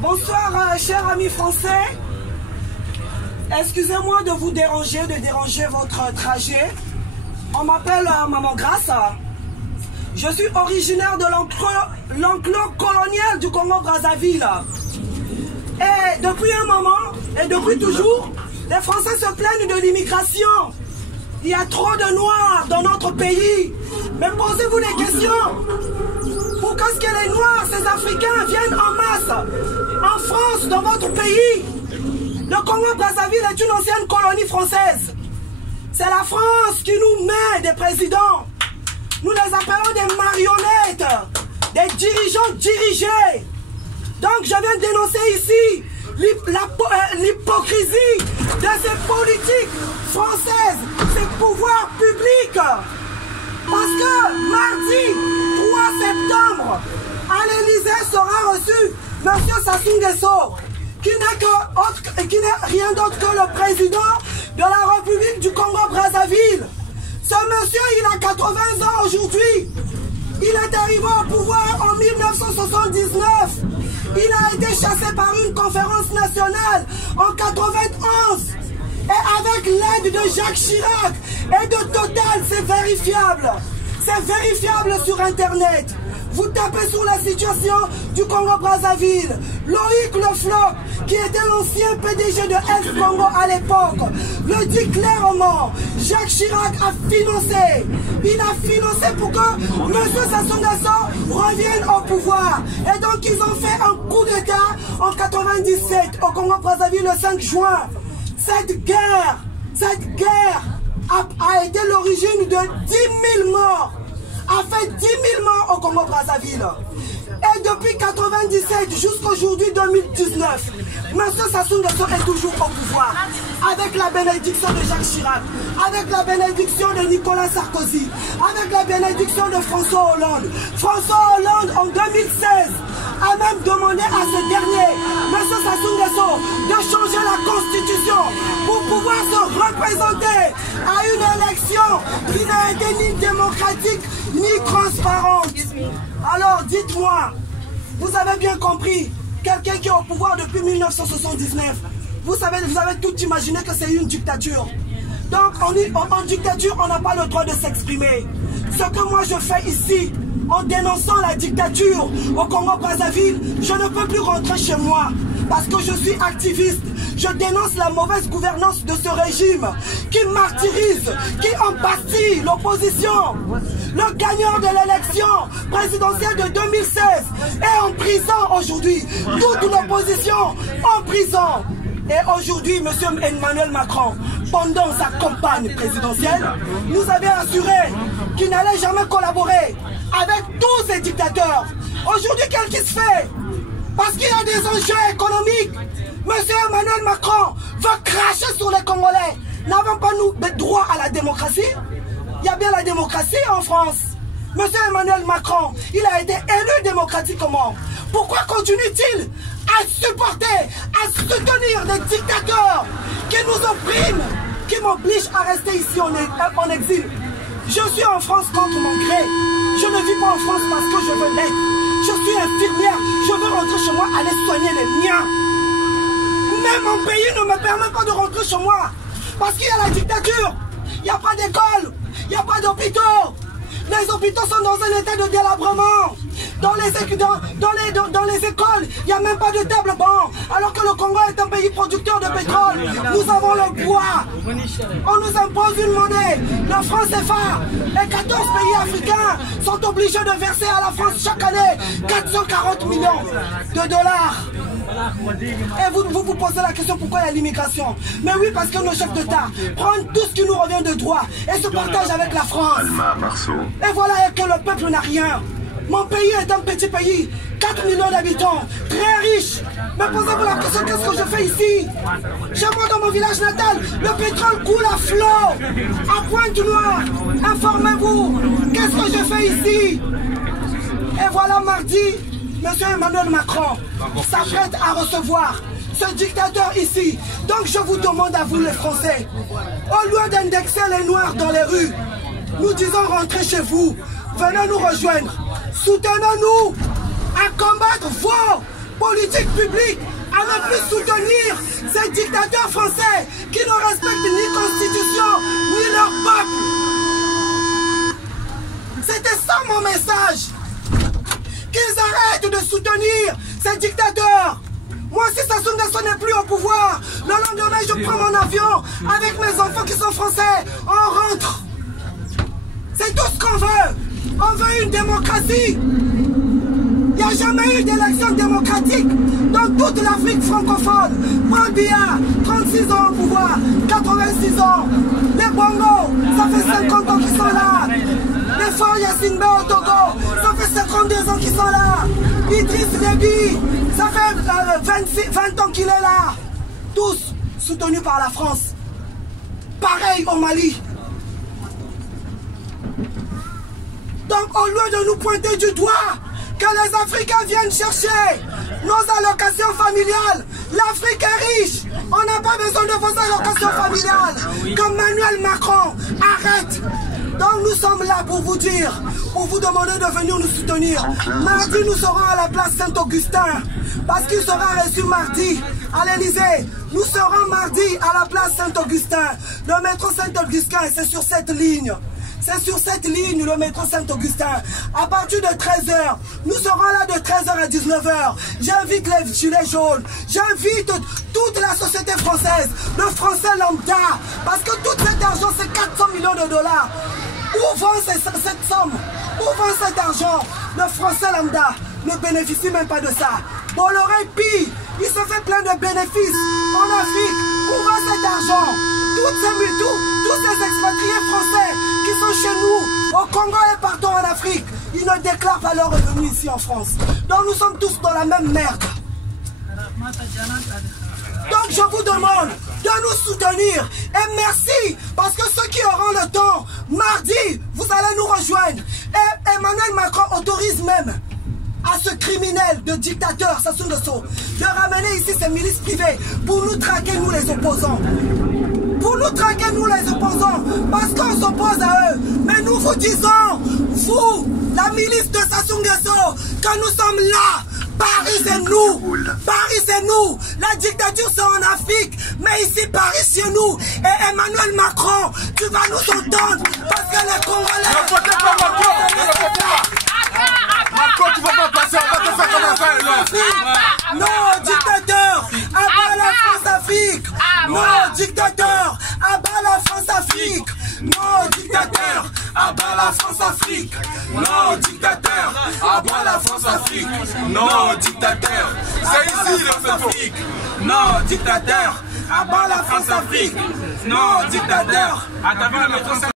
Bonsoir, chers amis français. Excusez-moi de vous déranger, de déranger votre trajet. On m'appelle Maman Grasse. Je suis originaire de l'enclos colonial du Congo-Brazzaville. Et depuis un moment, et depuis toujours, les Français se plaignent de l'immigration. Il y a trop de Noirs dans notre pays. Mais posez-vous des questions. Pourquoi est-ce que les Noirs, ces Africains, viennent en masse en France, dans votre pays? Le Congo-Brazzaville est une ancienne colonie française. C'est la France qui nous met des présidents. Nous les appelons des marionnettes, des dirigeants dirigés. Donc je viens dénoncer ici l'hypocrisie de ces politiques françaises, ces pouvoirs publics. Parce que mardi 3 septembre, à l'Élysée sera reçu M. Sassou Nguesso, qui n'est rien d'autre que le président de la République du Congo-Brazzaville. Ce monsieur, il a 80 ans aujourd'hui. Il est arrivé au pouvoir en 1979. Il a été chassé par une conférence nationale en 91. Et avec l'aide de Jacques Chirac et de Total, c'est vérifiable. C'est vérifiable sur Internet. Vous tapez sur la situation du Congo-Brazzaville. Loïc Le Floch, qui était l'ancien PDG de F Congo à l'époque, le dit clairement. Jacques Chirac a financé. Il a financé pour que M. Sassou Nguesso revienne au pouvoir. Et donc ils ont fait un coup d'État en 97 au Congo-Brazzaville le 5 juin. Cette guerre a été l'origine de 10 000 morts. A fait 10 000 morts au Congo-Brazzaville. Et depuis 1997 jusqu'à aujourd'hui 2019, M. Sassou Nguesso est toujours au pouvoir. Avec la bénédiction de Jacques Chirac, avec la bénédiction de Nicolas Sarkozy, avec la bénédiction de François Hollande. François Hollande en 2016 a même demandé à ce dernier, M. Sassou Nguesso, de changer la constitution pour pouvoir se représenter à une élection qui n'a été ni démocratique ni transparente. Alors dites-moi, vous avez bien compris, quelqu'un qui est au pouvoir depuis 1979, vous avez tout imaginé que c'est une dictature. Donc en dictature, on n'a pas le droit de s'exprimer. Ce que moi je fais ici, en dénonçant la dictature au Congo-Brazzaville, je ne peux plus rentrer chez moi parce que je suis activiste. Je dénonce la mauvaise gouvernance de ce régime qui martyrise, qui embastille l'opposition. Le gagnant de l'élection présidentielle de 2016 est en prison aujourd'hui. Toute l'opposition en prison. Et aujourd'hui, M. Emmanuel Macron, pendant sa campagne présidentielle, nous avait assuré qu'il n'allait jamais collaborer avec tous ces dictateurs. Aujourd'hui, qu'est-ce qui se fait? Parce qu'il y a des enjeux économiques. M. Emmanuel Macron veut cracher sur les Congolais. N'avons pas nous droit à la démocratie? Il y a bien la démocratie en France. M. Emmanuel Macron, il a été élu démocratiquement. Pourquoi continue-t-il à supporter, à soutenir des dictateurs qui nous oppriment, qui m'obligent à rester ici en exil? Je suis en France contre mon gré. Je ne vis pas en France parce que je veux l'être. Je suis infirmière. Je veux rentrer chez moi, aller soigner les miens. Même mon pays ne me permet pas de rentrer chez moi. Parce qu'il y a la dictature. Il n'y a pas d'école. Il n'y a pas d'hôpitaux. Les hôpitaux sont dans un état de délabrement. Dans les écoles, il n'y a même pas de table banc. Alors que le Congo est un pays producteur de pétrole. Nous avons le bois. On nous impose une monnaie. La France CFA et 14 pays africains sont obligés de verser à la France chaque année 440 millions de dollars. Et vous posez la question pourquoi il y a l'immigration. Mais oui, parce que nos chefs d'État prennent tout ce qui nous revient de droit et se partagent avec la France. Et voilà que le peuple n'a rien. Mon pays est un petit pays, 4 millions d'habitants, très riche. Mais posez-vous la question, qu'est-ce que je fais ici? Chez moi, dans mon village natal, le pétrole coule à flot, à Pointe-Noire. Informez-vous, qu'est-ce que je fais ici? Et voilà, mardi, M. Emmanuel Macron s'apprête à recevoir ce dictateur ici. Donc je vous demande à vous les Français, au lieu d'indexer les Noirs dans les rues, nous disons rentrez chez vous, venez nous rejoindre, soutenez-nous à combattre vos politique publique à ne plus soutenir ces dictateurs français qui ne respectent ni constitution ni leur peuple. C'était ça mon message. Qu'ils arrêtent de soutenir ces dictateurs. Moi, si Sassou Nguesso n'est plus au pouvoir, le lendemain, je prends mon avion avec mes enfants qui sont français. On rentre. C'est tout ce qu'on veut. On veut une démocratie. Il n'y a jamais eu d'élection démocratique dans toute l'Afrique francophone. Paul Biya, 36 ans au pouvoir, 86 ans. Les Bongo, ça fait 50 ans qu'ils sont là. Les Faure Gnassingbé au Togo, ça fait 52 ans qu'ils sont là. Idriss Déby, ça fait 20 ans qu'il est là. Tous soutenus par la France. Pareil au Mali. Donc au lieu de nous pointer du doigt, que les Africains viennent chercher nos allocations familiales. L'Afrique est riche. On n'a pas besoin de vos allocations familiales. Comme Emmanuel Macron, arrête. Donc nous sommes là pour vous dire, pour vous demander de venir nous soutenir. Mardi, nous serons à la place Saint-Augustin, parce qu'il sera reçu mardi à l'Élysée. Nous serons mardi à la place Saint-Augustin. Le métro Saint-Augustin, c'est sur cette ligne. C'est sur cette ligne, le métro Saint-Augustin. À partir de 13h, nous serons là de 13h à 19h. J'invite les gilets jaunes. J'invite toute la société française, le français lambda. Parce que tout cet argent, c'est 400 millions de dollars. Où vont cette somme? Où vont cet argent? Le français lambda ne bénéficie même pas de ça. Bolloré Pi, il se fait plein de bénéfices en Afrique. Où va cet argent? Tous ces expatriés français qui sont chez nous, au Congo et partout en Afrique, ils ne déclarent pas leurs revenus ici en France. Donc nous sommes tous dans la même merde. Donc je vous demande de nous soutenir. Et merci, parce que ceux qui auront le temps, mardi, vous allez nous rejoindre. Et Emmanuel Macron autorise même à ce criminel de dictateur, Sassou Nguesso, de ramener ici ces milices privées pour nous traquer, nous les opposants. Pour nous traquer, nous les opposants, parce qu'on s'oppose à eux. Mais nous vous disons, vous, la milice de Sassou Nguesso, que nous sommes là. Paris c'est nous. Paris c'est nous. La dictature c'est en Afrique. Mais ici Paris c'est nous. Et Emmanuel Macron, tu vas nous entendre. Parce que les Congolais... Ne votez pas Macron, tu vas pas passer, on va te faire comme affaire là. Non, dictateur, abat la France-Afrique. Non, dictateur, abat la France-Afrique. Non, dictateur, abat la France-Afrique. Non, dictateur, abat la France-Afrique. Non, dictateur, c'est ici la France-Afrique. Non, dictateur, abat la France-Afrique. Non, dictateur, abat la France-Afrique.